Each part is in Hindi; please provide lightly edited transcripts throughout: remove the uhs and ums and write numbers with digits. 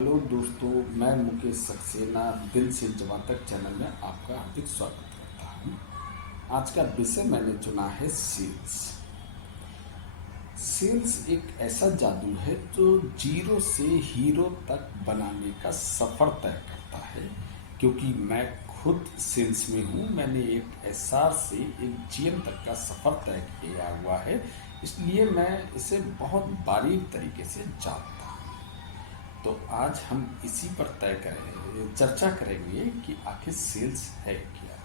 हेलो दोस्तों, मैं मुकेश सक्सेना दिल से जवां तक चैनल में आपका हार्दिक स्वागत करता हूं। आज का विषय मैंने चुना है सेल्स। सेल्स एक ऐसा जादू है जो जीरो से हीरो तक बनाने का सफर तय करता है। क्योंकि मैं खुद सेल्स में हूं, मैंने एक एसआर से एक जीएम तक का सफर तय किया हुआ है, इसलिए मैं इसे बहुत बारीक तरीके से जानता हूं। तो आज हम इसी पर चर्चा करेंगे कि आखिर सेल्स है क्या।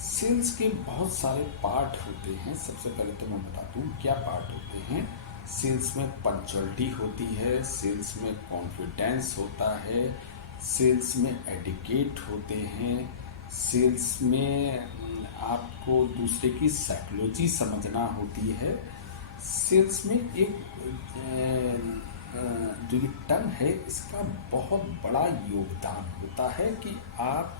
सेल्स के बहुत सारे पार्ट होते हैं। सबसे पहले तो मैं बता दूं क्या पार्ट होते हैं। सेल्स में पंक्चुअलिटी होती है, सेल्स में कॉन्फिडेंस होता है, सेल्स में एडिकेट होते हैं, सेल्स में आपको दूसरे की साइकोलॉजी समझना होती है। सेल्स में एक जो ये टंग है इसका बहुत बड़ा योगदान होता है कि आप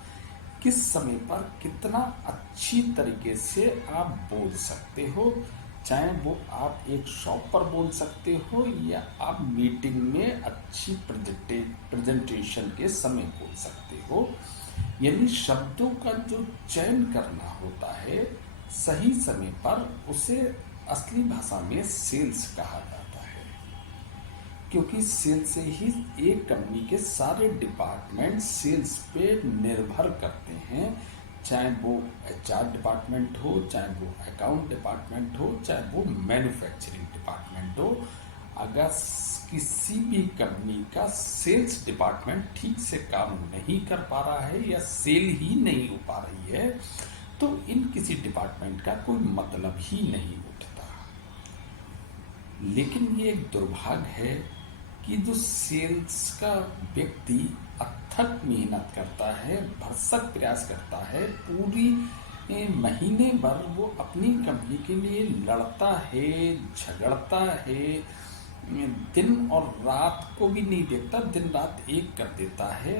किस समय पर कितना अच्छी तरीके से आप बोल सकते हो। चाहे वो आप एक शॉप पर बोल सकते हो या आप मीटिंग में अच्छी प्रेजेंटेशन के समय बोल सकते हो। यानी शब्दों का जो चयन करना होता है सही समय पर, उसे असली भाषा में सेल्स कहा जाता है। क्योंकि सेल्स से ही एक कंपनी के सारे डिपार्टमेंट सेल्स पे निर्भर करते हैं। चाहे वो एचआर डिपार्टमेंट हो, चाहे वो अकाउंट डिपार्टमेंट हो, चाहे वो मैन्युफैक्चरिंग डिपार्टमेंट हो। अगर किसी भी कंपनी का सेल्स डिपार्टमेंट ठीक से काम नहीं कर पा रहा है या सेल ही नहीं हो पा रही है, तो इन किसी डिपार्टमेंट का कोई मतलब ही नहीं उठता। लेकिन ये एक दुर्भाग्य है कि जो सेल्स का व्यक्ति अथक मेहनत करता है, भरसक प्रयास करता है, पूरी महीने भर वो अपनी कंपनी के लिए लड़ता है, झगड़ता है, दिन और रात को भी नहीं देखता, दिन रात एक कर देता है।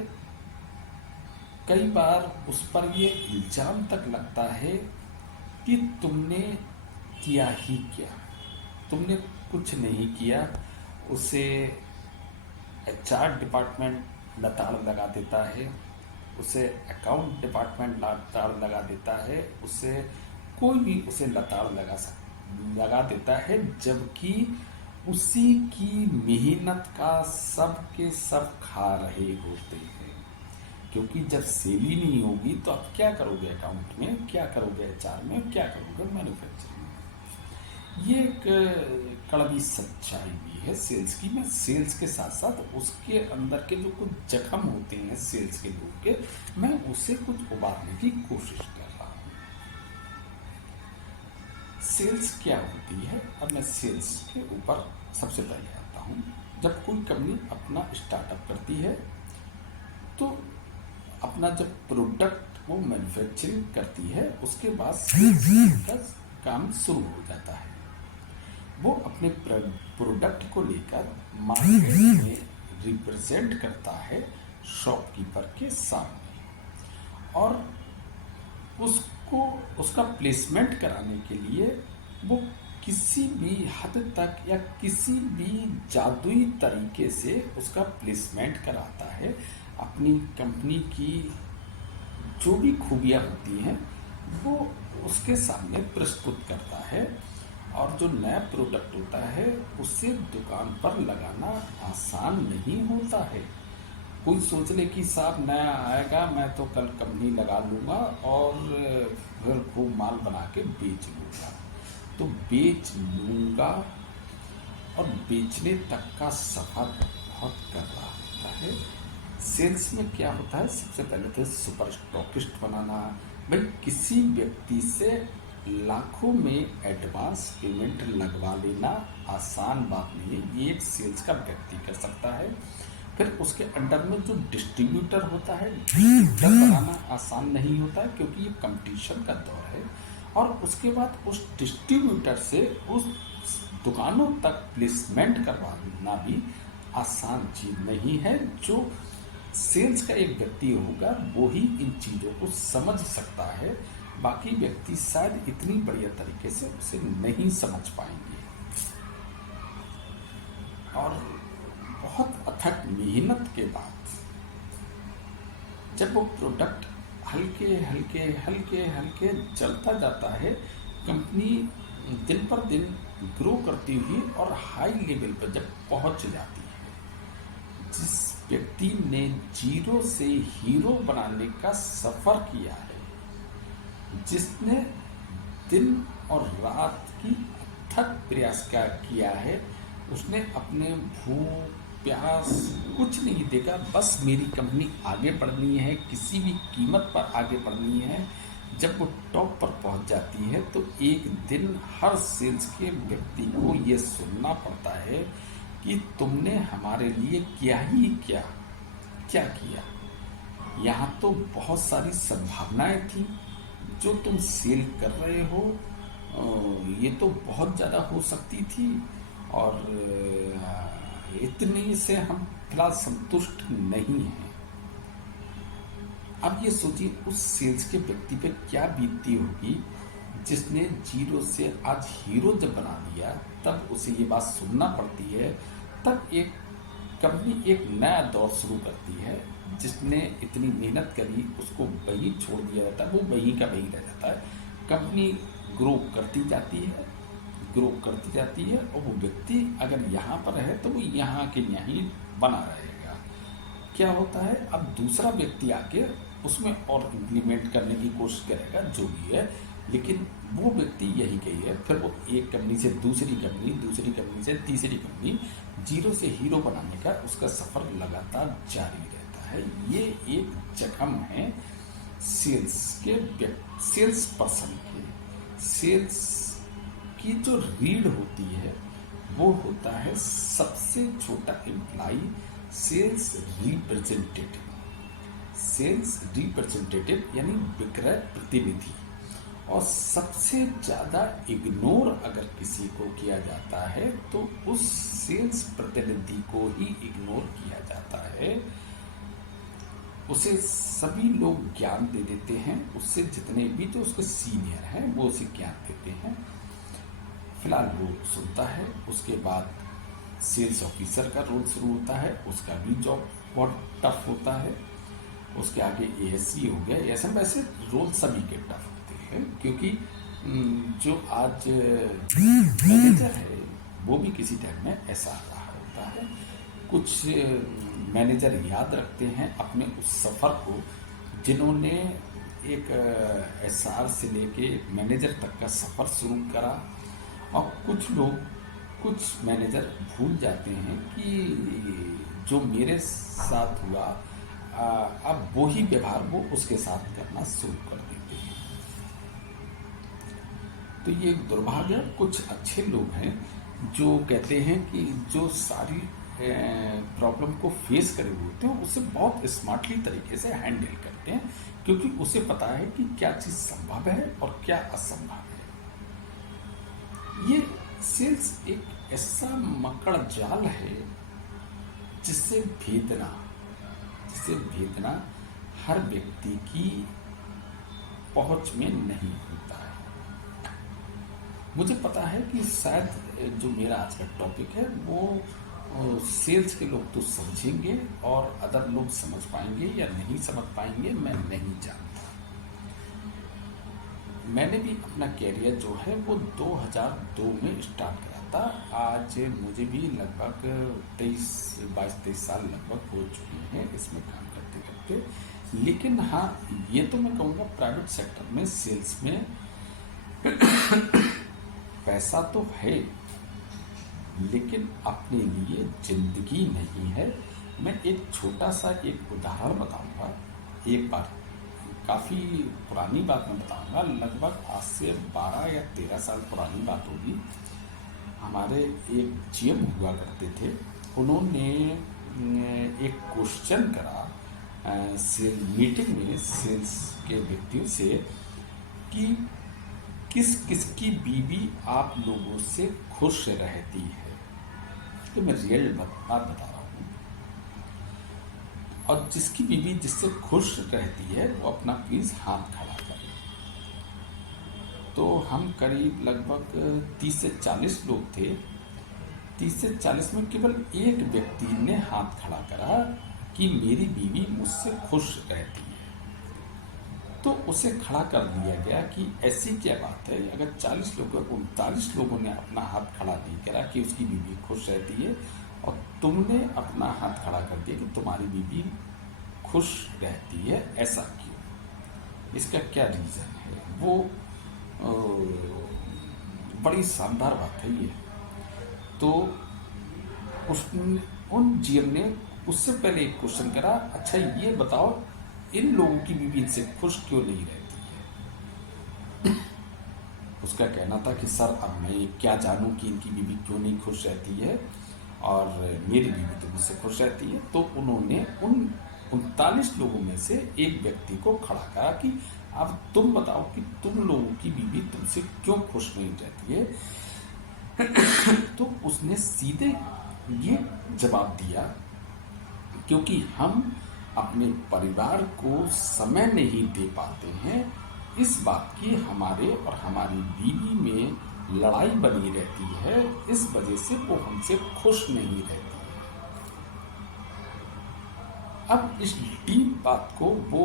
कई बार उस पर ये इल्जाम तक लगता है कि तुमने किया ही क्या, तुमने कुछ नहीं किया। उसे एचआर डिपार्टमेंट लताड़ लगा देता है, उसे अकाउंट डिपार्टमेंट लताड़ लगा देता है, उसे कोई भी उसे लताड़ लगा देता है, जबकि उसी की मेहनत का सब के सब खा रहे होते हैं। क्योंकि जब सेल ही नहीं होगी तो आप क्या करोगे अकाउंट में, क्या करोगे एचआर में, क्या करोगे मैन्युफैक्चरिंग में। ये एक कड़वी सच्चाई भी है सेल्स की। मैं सेल्स के साथ साथ उसके अंदर के जो कुछ जख्म होते हैं सेल्स के लोग के, मैं उसे कुछ उबारने की कोशिश कर रहा हूँ। सेल्स क्या होती है, अब मैं सेल्स के ऊपर सबसे पहले आता हूँ। जब कोई कंपनी अपना स्टार्टअप करती है तो अपना जब प्रोडक्ट वो मैन्युफैक्चरिंग करती है, उसके बाद सेल्स का काम शुरू हो जाता है। वो अपने प्रोडक्ट को लेकर मार्केट में रिप्रेजेंट करता है शॉपकीपर के सामने, और उसको उसका प्लेसमेंट कराने के लिए वो किसी भी हद तक या किसी भी जादुई तरीके से उसका प्लेसमेंट कराता है। अपनी कंपनी की जो भी खूबियाँ होती हैं वो उसके सामने प्रस्तुत करता है, और जो नया प्रोडक्ट होता है उसे दुकान पर लगाना आसान नहीं होता है। कोई सोच ले कि साहब नया आएगा, मैं तो कल कंपनी लगा लूँगा और फिर खूब माल बना के बेच लूँगा। तो बेच लूँगा और बेचने तक का सफर बहुत करना होता है। सेल्स में क्या होता है, सबसे पहले तो सुपर स्टॉकिस्ट बनाना। भाई किसी व्यक्ति से लाखों में एडवांस पेमेंट लगवा लेना आसान बात नहीं है, ये एक सेल्स का व्यक्ति कर सकता है। फिर उसके अंडर में जो डिस्ट्रीब्यूटर होता है, डिस्ट्रीब्यूटर बनाना आसान नहीं होता है क्योंकि ये कंपटीशन का दौर है। और उसके बाद उस डिस्ट्रीब्यूटर से उस दुकानों तक प्लेसमेंट करवाना भी आसान चीज नहीं है। जो सेल्स का एक व्यक्ति होगा वो ही इन चीज़ों को समझ सकता है, बाकी व्यक्ति शायद इतनी बढ़िया तरीके से उसे नहीं समझ पाएंगे। और बहुत अथक मेहनत के बाद जब वो प्रोडक्ट हल्के हल्के हल्के हल्के चलता जाता है, कंपनी दिन पर दिन ग्रो करती हुई और हाई लेवल पर जब पहुंच जाती है, जिस व्यक्ति ने जीरो से हीरो बनाने का सफर किया है, जिसने दिन और रात की अथक प्रयास क्या किया है, उसने अपने भूख प्यास कुछ नहीं देखा, बस मेरी कंपनी आगे बढ़नी है, किसी भी कीमत पर आगे बढ़नी है। जब वो टॉप पर पहुंच जाती है तो एक दिन हर सेल्स के व्यक्ति को ये सुनना पड़ता है कि तुमने हमारे लिए क्या ही क्या क्या किया। यहाँ तो बहुत सारी संभावनाएं थी जो तुम सेल कर रहे हो, ये तो बहुत ज़्यादा हो सकती थी और इतने से हम फिलहाल संतुष्ट नहीं हैं। अब ये सोचिए उस सेल्स के व्यक्ति पे क्या बीतती होगी जिसने जीरो से आज हीरो जब बना दिया, तब उसे ये बात सुनना पड़ती है। तब एक कंपनी एक नया दौर शुरू करती है, जिसने इतनी मेहनत करी उसको वहीं छोड़ दिया जाता है, वो वहीं का वहीं रह जाता है। कंपनी ग्रो करती जाती है और वो व्यक्ति अगर यहाँ पर है तो वो यहाँ के यहीं बना रहेगा। क्या होता है, अब दूसरा व्यक्ति आके उसमें और इम्प्लीमेंट करने की कोशिश करेगा जो भी है, लेकिन वो व्यक्ति यही कही है। फिर वो एक कंपनी से दूसरी कंपनी से तीसरी कंपनी, जीरो से हीरो बनाने का उसका सफ़र लगातार जारी रहता है। ये एक जख्म है सेल्स पर्सन के। सेल्स की जो रीढ़ होती है वो होता है सबसे छोटा एम्प्लाई, सेल्स रिप्रेजेंटेटिव यानी विक्रय प्रतिनिधि। और सबसे ज़्यादा इग्नोर अगर किसी को किया जाता है तो उस सेल्स प्रतिनिधि को ही इग्नोर किया जाता है। उसे सभी लोग ज्ञान दे देते हैं, उससे जितने भी जो उसके सीनियर हैं वो उसे ज्ञान देते हैं। फिलहाल वो सुनता है, उसके बाद सेल्स ऑफिसर का रोल शुरू होता है, उसका भी जॉब बहुत टफ होता है। उसके आगे एएससी हो गया, एएसएम, वैसे रोल सभी के टफ होते हैं क्योंकि जो आज मैनेजर है वो भी किसी टाइम में ऐसा रहा होता है। कुछ मैनेजर याद रखते हैं अपने उस सफ़र को जिन्होंने एक एसआर से लेके मैनेजर तक का सफ़र शुरू करा, और कुछ मैनेजर भूल जाते हैं कि जो मेरे साथ हुआ अब वो ही व्यवहार वो उसके साथ करना शुरू कर देते हैं। तो ये एक दुर्भाग्य। कुछ अच्छे लोग हैं जो कहते हैं कि जो सारी प्रॉब्लम को फेस करे हुए होते हैं उसे बहुत स्मार्टली तरीके से हैंडल करते हैं, क्योंकि उसे पता है कि क्या चीज़ संभव है और क्या असंभव है। ये सेल्स एक ऐसा मकड़ जाल है जिससे भेदना हर व्यक्ति की पहुंच में नहीं होता है। मुझे पता है कि शायद जो मेरा आज का टॉपिक है वो सेल्स के लोग तो समझेंगे और अदर लोग समझ पाएंगे या नहीं समझ पाएंगे, मैं नहीं जानता। मैंने भी अपना कैरियर जो है वो 2002 में स्टार्ट करा था। आज मुझे भी लगभग 22-23 साल लगभग हो चुके हैं इसमें काम करते करते। लेकिन हाँ, ये तो मैं कहूँगा प्राइवेट सेक्टर में सेल्स में पैसा तो है, लेकिन अपने लिए जिंदगी नहीं है। मैं एक छोटा सा एक उदाहरण बताऊँगा। एक बार काफ़ी पुरानी बात मैं बताऊंगा, लगभग आज से 12 या 13 साल पुरानी बात होगी। हमारे एक जीएम हुआ करते थे, उन्होंने एक क्वेश्चन करा मीटिंग में सेल्स के व्यक्तियों से कि किस किस की बीवी आप लोगों से खुश रहती है। तो मैं रियल बात बता रहा हूँ। और जिसकी बीवी जिससे खुश रहती है वो अपना प्लीज़ हाथ खड़ा करे। तो हम करीब लगभग 30 से 40 लोग थे। 30 से 40 में केवल एक व्यक्ति ने हाथ खड़ा करा कि मेरी बीवी मुझसे खुश रहती है। तो उसे खड़ा कर दिया गया कि ऐसी क्या बात है, अगर 39 लोगों ने अपना हाथ खड़ा नहीं करा कि उसकी बीवी खुश रहती है और तुमने अपना हाथ खड़ा कर दिया कि तुम्हारी बीवी खुश रहती है, ऐसा क्यों? इसका क्या रीज़न है? वो बड़ी शानदार बात है ये। तो उन जीएम ने उससे पहले एक क्वेश्चन करा, अच्छा ये बताओ इन लोगों की बीवी इनसे खुश क्यों नहीं रहती है? उसका कहना था कि सर अब मैं क्या जानूं कि इनकी बीवी क्यों नहीं खुश रहती है, और मेरी बीवी तो मुझसे खुश रहती है। तो उन्होंने उन 39 लोगों में से एक व्यक्ति को खड़ा करा कि अब तुम बताओ कि तुम लोगों की बीवी तुमसे क्यों खुश नहीं रहती है। तो उसने सीधे ये जवाब दिया, क्योंकि हम अपने परिवार को समय नहीं दे पाते हैं, इस बात की हमारे और हमारी बीवी में लड़ाई बनी रहती है, इस वजह से वो हमसे खुश नहीं रहती है। अब इस डीप बात को वो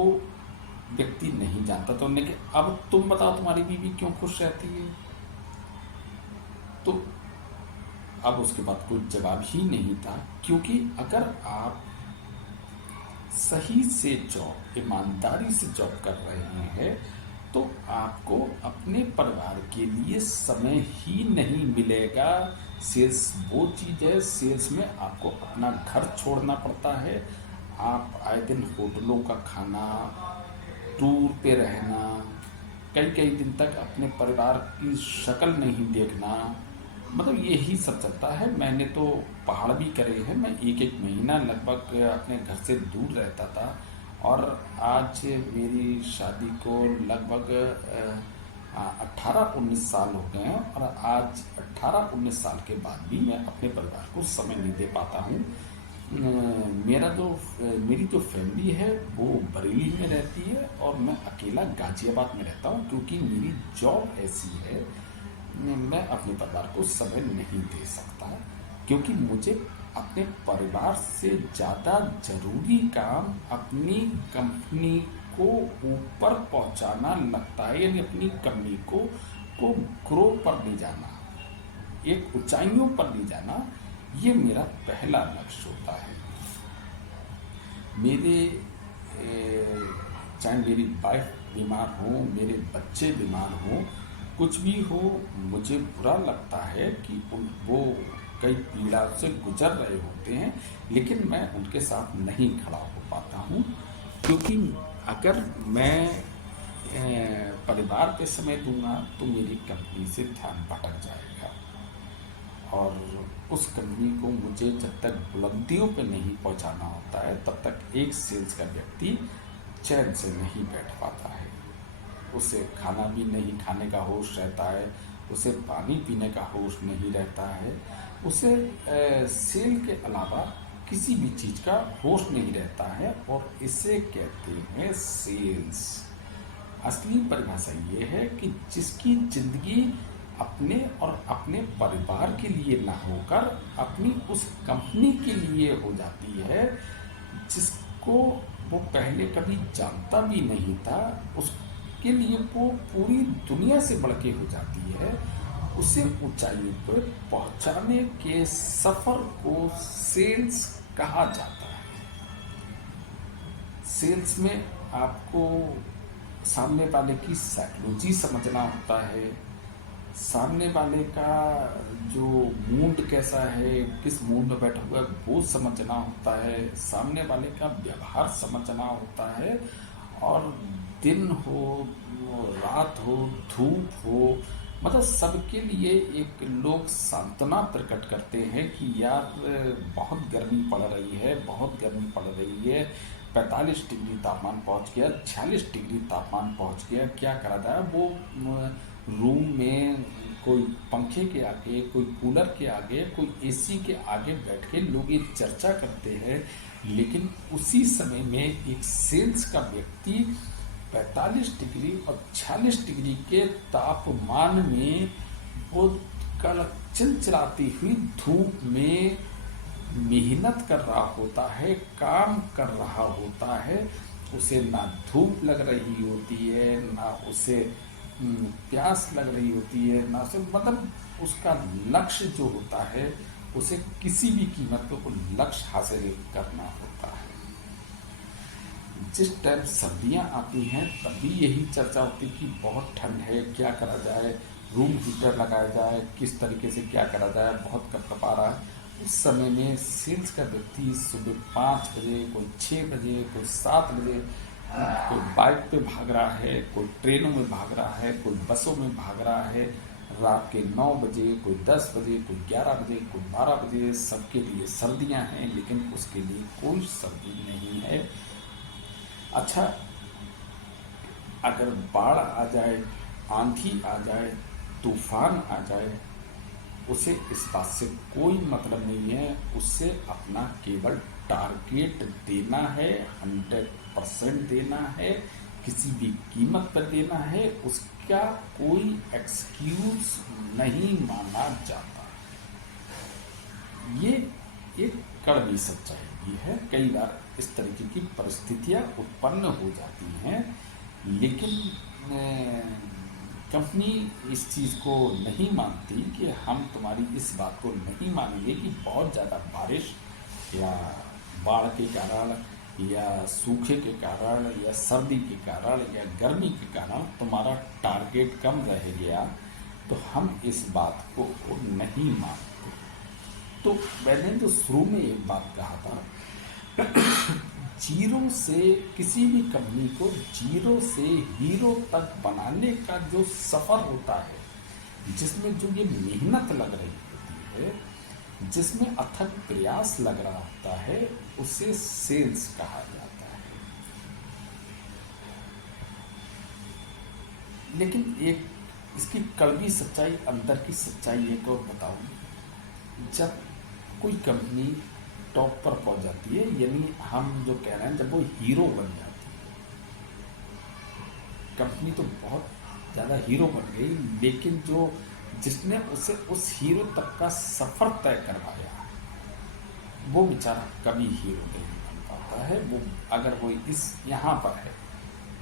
व्यक्ति नहीं जानता, तो उन्होंने कहा अब तुम बताओ तुम्हारी बीवी क्यों खुश रहती है? तो अब उसके बाद कोई जवाब ही नहीं था, क्योंकि अगर आप सही से जॉब, ईमानदारी से जॉब कर रहे हैं तो आपको अपने परिवार के लिए समय ही नहीं मिलेगा। सेल्स वो चीज़ है, सेल्स में आपको अपना घर छोड़ना पड़ता है, आप आए दिन होटलों का खाना, टूर पे रहना, कई कई दिन तक अपने परिवार की शक्ल नहीं देखना, मतलब यही सब चलता है। मैंने तो पहाड़ भी करे हैं, मैं एक महीना लगभग अपने घर से दूर रहता था, और आज मेरी शादी को लगभग 18-19 साल हो गए हैं, और आज 18-19 साल के बाद भी मैं अपने परिवार को समय नहीं दे पाता हूँ। मेरी जो फैमिली है वो बरेली में रहती है और मैं अकेला गाजियाबाद में रहता हूँ, क्योंकि मेरी जॉब ऐसी है मैं अपने परिवार को समय नहीं दे सकता, क्योंकि मुझे अपने परिवार से ज़्यादा ज़रूरी काम अपनी कंपनी को ऊपर पहुंचाना लगता है, यानी अपनी कंपनी को ग्रो पर ले जाना, एक ऊंचाइयों पर ले जाना, ये मेरा पहला लक्ष्य होता है। चाहे मेरी वाइफ बीमार हो, मेरे बच्चे बीमार हो, कुछ भी हो, मुझे बुरा लगता है कि वो कई पीड़ा से गुजर रहे होते हैं, लेकिन मैं उनके साथ नहीं खड़ा हो पाता हूँ, क्योंकि अगर मैं परिवार पे समय दूंगा तो मेरी कंपनी से ध्यान भटक जाएगा, और उस कंपनी को मुझे जब तक बुलंदियों पे नहीं पहुंचाना होता है तब तक एक सेल्स का व्यक्ति चैन से नहीं बैठ पाता है। उसे खाना भी नहीं खाने का होश रहता है, उसे पानी पीने का होश नहीं रहता है, उसे सेल के अलावा किसी भी चीज़ का होश नहीं रहता है, और इसे कहते हैं सेल्स। असली परिभाषा ये है कि जिसकी जिंदगी अपने और अपने परिवार के लिए ना होकर अपनी उस कंपनी के लिए हो जाती है, जिसको वो पहले कभी जानता भी नहीं था, उसके लिए वो पूरी दुनिया से बढ़ के हो जाती है, उसे ऊंचाई पर पहुंचाने के सफर को सेल्स कहा जाता है। सेल्स में आपको सामने वाले की साइकोलॉजी समझना होता है, सामने वाले का जो मूड कैसा है, किस मूड में बैठा हुआ है वो समझना होता है, सामने वाले का व्यवहार समझना होता है, और दिन हो, रात हो, धूप हो, मतलब सबके लिए एक लोग सांत्वना प्रकट करते हैं कि यार बहुत गर्मी पड़ रही है, बहुत गर्मी पड़ रही है, 45 डिग्री तापमान पहुंच गया, 46 डिग्री तापमान पहुंच गया, क्या करा जाए। वो रूम में कोई पंखे के आगे, कोई कूलर के आगे, कोई एसी के आगे बैठ के लोग ये चर्चा करते हैं, लेकिन उसी समय में एक सेल्स का व्यक्ति 45 डिग्री और 46 डिग्री के तापमान में वो चिलचिलाती हुई धूप में मेहनत कर रहा होता है, काम कर रहा होता है, उसे ना धूप लग रही होती है, ना उसे प्यास लग रही होती है, ना उसे मतलब उसका लक्ष्य जो होता है उसे किसी भी कीमत पे वो लक्ष्य हासिल करना होता है। जिस टाइम सर्दियाँ आती हैं तभी यही चर्चा होती कि बहुत ठंड है, क्या करा जाए, रूम हीटर लगाया जाए, किस तरीके से क्या करा जाए, बहुत कपकपा रहा है। उस समय में सेल्स का व्यक्ति सुबह 5 बजे, कोई 6 बजे, कोई 7 बजे, कोई बाइक पे भाग रहा है, कोई ट्रेनों में भाग रहा है, कोई बसों में भाग रहा है, रात के 9 बजे, कोई 10 बजे, कोई 11 बजे, कोई 12 बजे। सबके लिए सर्दियां हैं, लेकिन उसके लिए कोई सर्दी नहीं है। अच्छा, अगर बाढ़ आ जाए, आंधी आ जाए, तूफान आ जाए, उसे इस बात से कोई मतलब नहीं है। उससे अपना केवल टारगेट देना है, 100% देना है, किसी भी कीमत पर देना है। उसका कोई एक्सक्यूज नहीं माना जाता। ये एक कड़वी सच्चाई है। कई बार इस तरीके की परिस्थितियां उत्पन्न हो जाती हैं, लेकिन कंपनी इस चीज़ को नहीं मानती कि हम तुम्हारी इस बात को नहीं मानेंगे कि बहुत ज़्यादा बारिश या बाढ़ के कारण या सूखे के कारण या सर्दी के कारण या गर्मी के कारण तुम्हारा टारगेट कम रह गया, तो हम इस बात को नहीं मानते। तो मैंने जो शुरू में एक बात कहा था, जीरो से किसी भी कंपनी को जीरो से हीरो तक बनाने का जो सफ़र होता है, जिसमें जो ये मेहनत लग रही होती है, जिसमें अथक प्रयास लग रहा होता है, उसे सेल्स कहा जाता है। लेकिन एक इसकी कड़वी सच्चाई, अंदर की सच्चाई एक और बताऊं, जब कोई कंपनी टॉप पर पहुंच जाती है, यानी हम जो कह रहे हैं जब वो हीरो बन जाती है, कंपनी तो बहुत ज़्यादा हीरो बन गई, लेकिन जो जिसने उसे उस हीरो तक का सफ़र तय करवाया, वो बेचारा कभी हीरो नहीं बन पाता है। वो अगर वो इस यहाँ पर है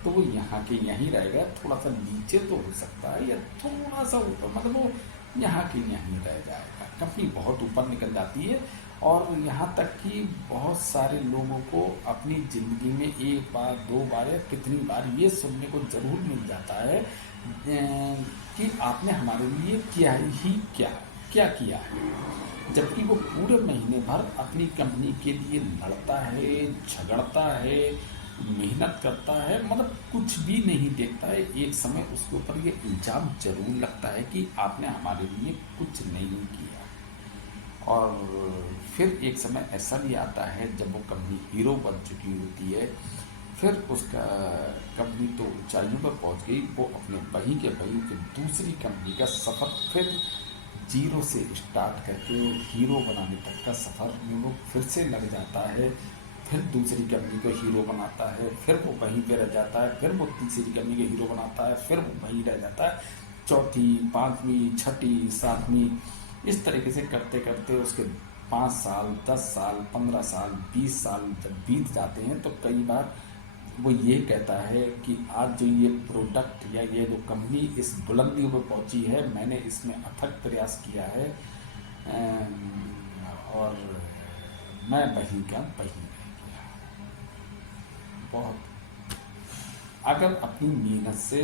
तो वो यहाँ के यहीं रहेगा, थोड़ा सा नीचे तो हो सकता है या थोड़ा सा ऊपर, मतलब वो यहाँ के यहीं रह जाएगा। कंपनी बहुत ऊपर निकल जाती है, और यहाँ तक कि बहुत सारे लोगों को अपनी ज़िंदगी में एक बार, 2 बार या कितनी बार ये सुनने को ज़रूर मिल जाता है कि आपने हमारे लिए किया ही क्या किया है, जबकि वो पूरे महीने भर अपनी कंपनी के लिए लड़ता है, झगड़ता है, मेहनत करता है, मतलब कुछ भी नहीं देखता है। एक समय उसके ऊपर ये इल्ज़ाम जरूर लगता है कि आपने हमारे लिए कुछ नहीं किया। और फिर एक समय ऐसा भी आता है जब वो कंपनी हीरो बन चुकी होती है, फिर उसका कंपनी तो ऊंचाइयों पर पहुंच गई, वो अपने वहीं के दूसरी कंपनी का सफ़र फिर जीरो से स्टार्ट करके हीरो बनाने तक का सफ़र में वो फिर से लग जाता है। फिर दूसरी कंपनी को हीरो बनाता है, फिर वो वहीं पे रह जाता है, फिर वो तीसरी कंपनी को हीरो बनाता है, फिर वो वहीं रह जाता है, चौथी, 5वीं, 6ठी, 7वीं, इस तरीके से करते करते उसके 5 साल, 10 साल, 15 साल, 20 साल जब बीत जाते हैं, तो कई बार वो ये कहता है कि आज जो ये प्रोडक्ट या ये जो कंपनी इस बुलंदियों पर पहुंची है, मैंने इसमें अथक प्रयास किया है, और मैं वहीं का वहीं रह गया। बहुत अगर अपनी मेहनत से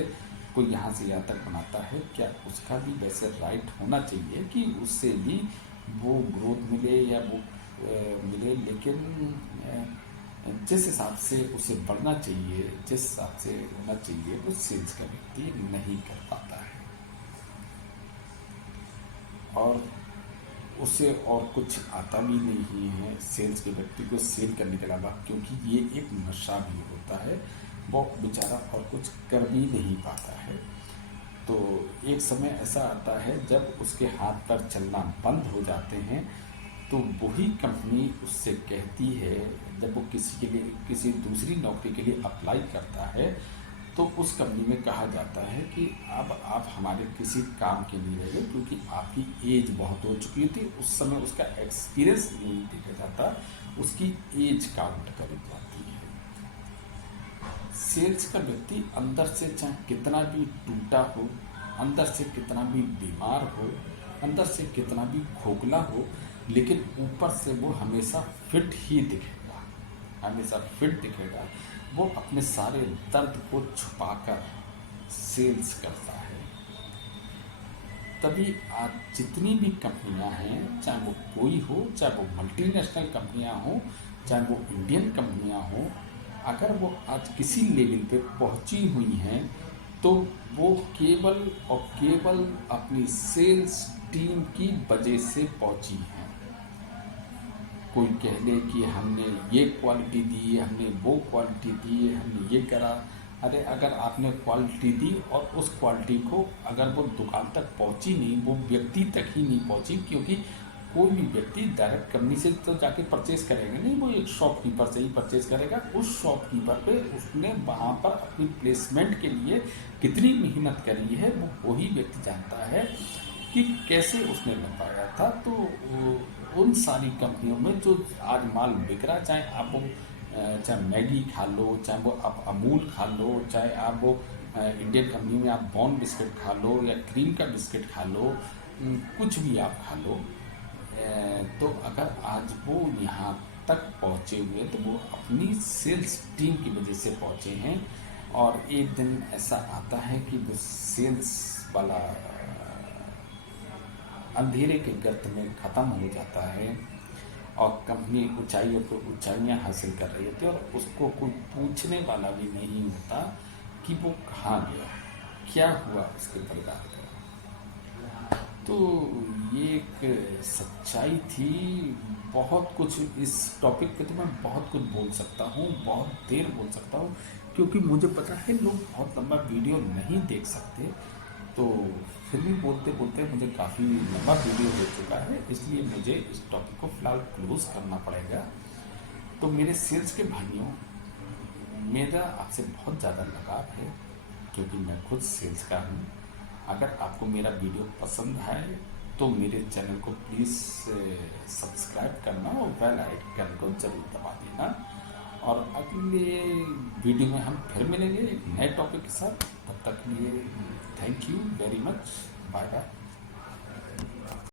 कोई यहाँ से यहाँ तक बनाता है, क्या उसका भी वैसे राइट होना चाहिए कि उससे भी वो ग्रोथ मिले या वो मिले, लेकिन जिस हिसाब से उसे बढ़ना चाहिए, जिस हिसाब से होना चाहिए, वो सेल्स का व्यक्ति नहीं कर पाता है, और उसे और कुछ आता भी नहीं है सेल्स के व्यक्ति को सेल करने के अलावा, क्योंकि ये एक नशा भी होता है, वो बेचारा और कुछ कर भी नहीं पाता है। तो एक समय ऐसा आता है जब उसके हाथ पर चलना बंद हो जाते हैं, तो वही कंपनी उससे कहती है, जब वो किसी के लिए, किसी दूसरी नौकरी के लिए अप्लाई करता है, तो उस कंपनी में कहा जाता है कि अब आप हमारे किसी काम के नहीं रहे, क्योंकि आपकी एज बहुत हो चुकी थी। उस समय उसका एक्सपीरियंस नहीं देखा जाता, उसकी एज काउंट करी जाती है। सेल्स का व्यक्ति अंदर से चाहे कितना भी टूटा हो, अंदर से कितना भी बीमार हो, अंदर से कितना भी खोखला हो, लेकिन ऊपर से वो हमेशा फिट ही दिखेगा, हमेशा फिट दिखेगा। वो अपने सारे दर्द को छुपाकर सेल्स करता है। तभी आज जितनी भी कंपनियां हैं, चाहे वो कोई हो, चाहे वो मल्टीनेशनल कंपनियां हो, चाहे वो इंडियन कंपनियां हो, अगर वो आज किसी लेवल पे पहुंची हुई हैं तो वो केवल और केवल अपनी सेल्स टीम की वजह से पहुंची हैं। कोई कह ले कि हमने ये क्वालिटी दी, हमने वो क्वालिटी दी, हमने ये करा। अरे अगर आपने क्वालिटी दी और उस क्वालिटी को अगर वो दुकान तक पहुंची नहीं, वो व्यक्ति तक ही नहीं पहुंची, क्योंकि कोई भी व्यक्ति डायरेक्ट कंपनी से तो जाके परचेज करेगा नहीं, वो एक शॉपकीपर से ही परचेज करेगा। उस शॉपकीपर पे उसने वहाँ पर अपनी प्लेसमेंट के लिए कितनी मेहनत करी है, वो वही व्यक्ति जानता है कि कैसे उसने लगाया था। तो उन सारी कंपनियों में जो आज माल बिक रहा, चाहे आप चाहे मैगी खा लो, चाहे वो आप अमूल खा लो, चाहे आप वो इंडियन कंपनी में आप बॉर्न बिस्किट खा लो या क्रीम का बिस्किट खा लो, कुछ भी आप खा लो, तो अगर आज वो यहाँ तक पहुँचे हुए तो वो अपनी सेल्स टीम की वजह से पहुँचे हैं। और एक दिन ऐसा आता है कि वो सेल्स वाला अंधेरे के गर्त में ख़त्म हो जाता है और कंपनी ऊंचाइयों पर ऊंचाइयाँ हासिल कर रही होती है और उसको कोई पूछने वाला भी नहीं होता कि वो कहाँ गया, क्या हुआ उसके परिवार का। तो ये एक सच्चाई थी। बहुत कुछ इस टॉपिक पे तो मैं बहुत कुछ बोल सकता हूँ, बहुत देर बोल सकता हूँ, क्योंकि मुझे पता है लोग बहुत लंबा वीडियो नहीं देख सकते। तो फिर भी बोलते बोलते मुझे काफ़ी लंबा वीडियो हो चुका है, इसलिए मुझे इस टॉपिक को फ़िलहाल क्लोज़ करना पड़ेगा। तो मेरे सेल्स के भाइयों, मेरा आपसे बहुत ज़्यादा लगाव है, क्योंकि मैं खुद सेल्स का हूँ। अगर आपको मेरा वीडियो पसंद आए तो मेरे चैनल को प्लीज़ सब्सक्राइब करना और बेल आइकन को जरूर दबा देना। और अगले वीडियो में हम फिर मिलेंगे एक नए टॉपिक के साथ। तब तक के लिए thank you very much, bye bye.